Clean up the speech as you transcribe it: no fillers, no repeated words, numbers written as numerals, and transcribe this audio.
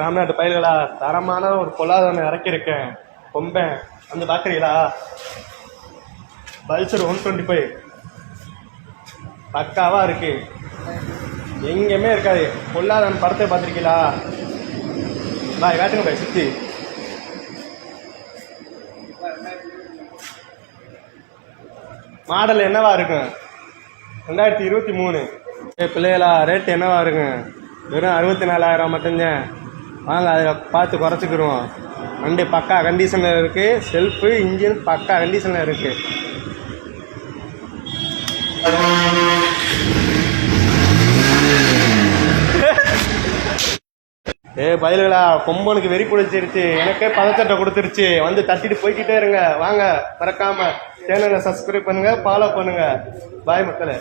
ராம்நாட்டு பயில்களா, தரமான ஒரு பொல்லாதவனை இறக்கியிருக்கேன். கொம்பேன் வந்து பார்க்குறீங்களா? பல்சர் 125 பக்காவாக இருக்கு. எங்கேயுமே இருக்காது. பொல்லாதவன் படத்தை பார்த்துருக்கீங்களா? பாய் வேட்டுங்க பாய் சுற்றி. மாடல் என்னவா இருக்கும்? 2023. பிள்ளைகளா, ரேட் என்னவா இருக்கும்? வெறும் 64,000 மட்டும்தான். வாங்க அதில் பார்த்து குறைச்சிக்கிடுவோம். வண்டி பக்கா கண்டிஷனில் இருக்குது. செல்ஃபு இன்ஜின் பக்கா கண்டிஷனில் இருக்குது. பயலுகளா, கொம்பனுக்கு வெறி பிடிச்சிருச்சு. எனக்கே பதச்சட்டை கொடுத்துருச்சு. வந்து தட்டிட்டு போய்கிட்டே இருங்க. வாங்க மறக்காம சேனலை சப்ஸ்கிரைப் பண்ணுங்க, ஃபாலோ பண்ணுங்க. பாய் மக்களே.